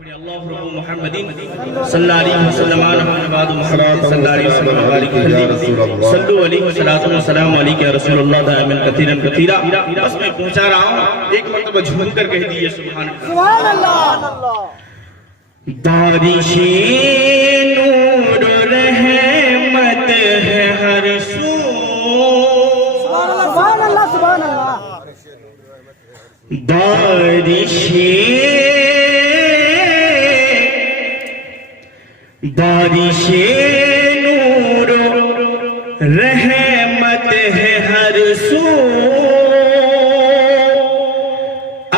मुहम्मदिन सल्लल्लाहु अलैहि वसल्लम नवाद मुहम्मद सल्लल्लाहु अलैहि वसल्लम सल्लु अलैहि वसल्लम सलाम अलैहि या रसूलुल्लाह दामन कतीरन कतीरा। बस मैं पहुंचा रहा हूं, एक मर्तबा झूम कर कह दीजिए सुभान अल्लाह। बारिशे नूर रहमत है हर सू, सुभान अल्लाह सुभान अल्लाह। बारिशे नूर रहमत है हर सू,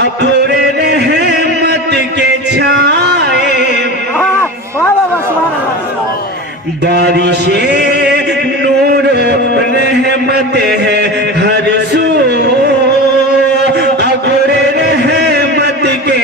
अब्र रहमत के छाए। बारिशे नूर रहमत है हर सू, अब्र रहमत के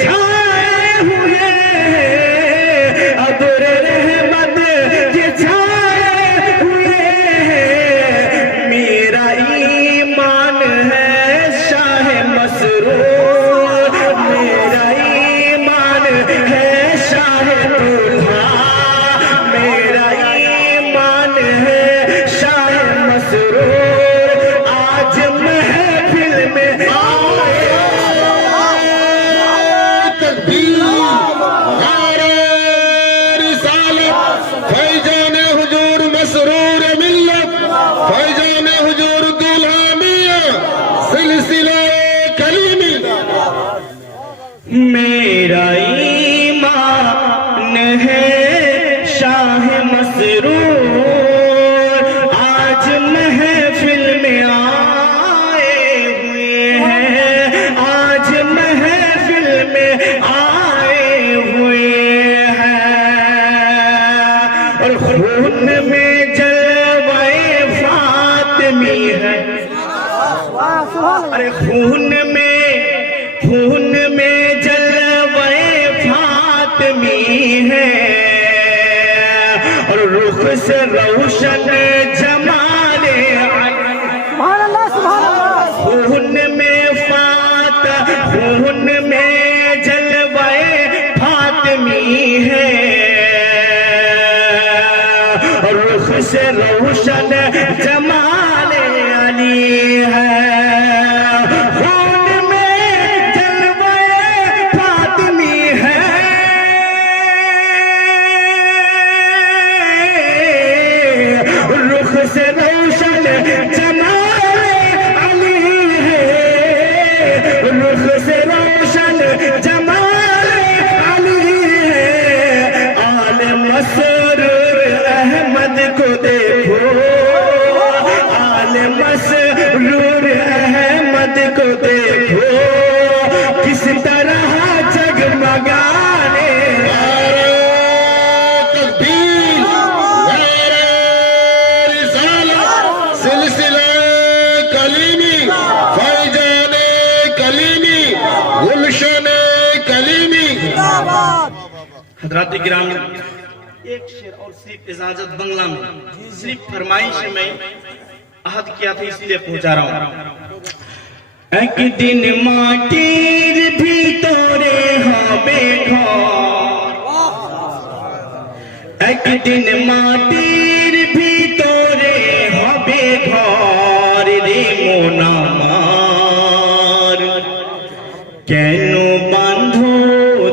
छाए हुए मेरा ईमान है शाह मसरूर, आज महफिल में आए हुए हैं, आज महफिल में आए हुए हैं। और खून में जलवाए फातिमी है, अरे खून में है, और रुख से रोशन जमाले खून में खून में जलवाए फातिमी है, और रुख से रोशन जमाले अली है। से रोशन जमाले अली है, रुख से रोशन जमाले अली है। आल मसरूर अहमद को देखो, आल मसरूर अहमद को देखो, किस तरह जगमगाने हज़रात किराम। एक शेर और सिर्फ इजाजत बंगला में सिर्फ फरमाइश में अहद किया था, इसलिए पहुंचा रहा हूं। एक दिन माटीर भी तोरे हमें घर, एक दिन माटीर भी तोरे हमें घर रे मोना मार, केनो बांधो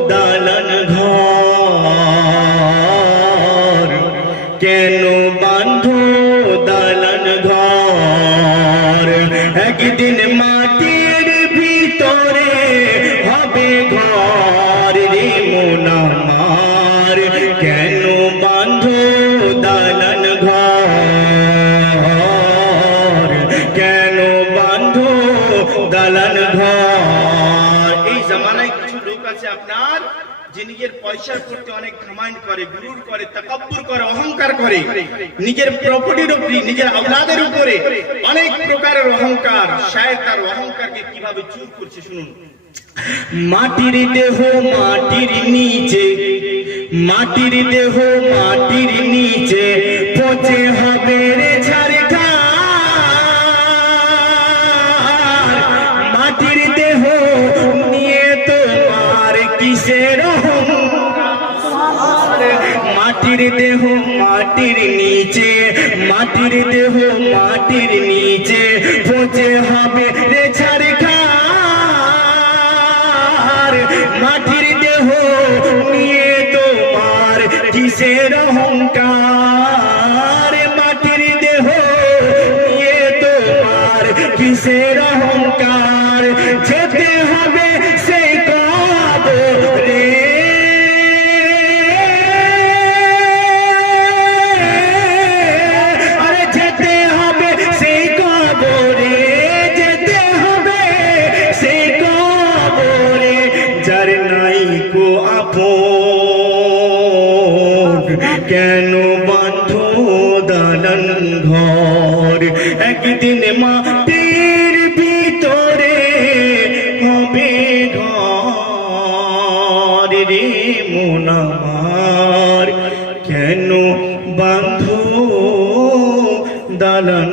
दालन घर, केनो बांधो दालन घर। एक दिन माटीर ভিতরে হবে ঘর রে মন আমার, কেন বাঁধো দালান ঘর, কেন বাঁধো দালান ঘর। এই জামানায় কিছু লোক আছে আপনার যে নিজের পয়সার প্রতি অনেক ঘমান্ড করে, গুরুর করে, তাকাব্বুর করে, অহংকার করে, নিজের প্রপার্টির উপরে, নিজের আওলাদের উপরে অনেক প্রকারের অহংকার, শায়দ তার অহংকারকে কিভাবে চুর করছে শুনুন। মাটির দেহ মাটির নিচে, মাটির দেহ মাটির নিচে পচে হবে রে ঝাড়খার। মাটির দেহ নিয়ে তোমার কিসের অহংকার? মাটির দেহ মাটির নিচে, মাটির দেহ মাটির নিচে পচে হবে রে ঝাড়খার। মাটির দেহ নিয়ে তোমার কিসের অহংকার? মাটির দেহ নিয়ে তোমার কিসের অহংকার? যেতে হবে সেই কবরে, আরে যেতে হবে সেই কবরে, যেতে হবে সেই কবরে। যার নাই কো আপন, কেন বাঁধো দালান ঘর? একদিন মাটির ভিতরে হবে ঘর রে মন আমার, কেন বাঁধো দালান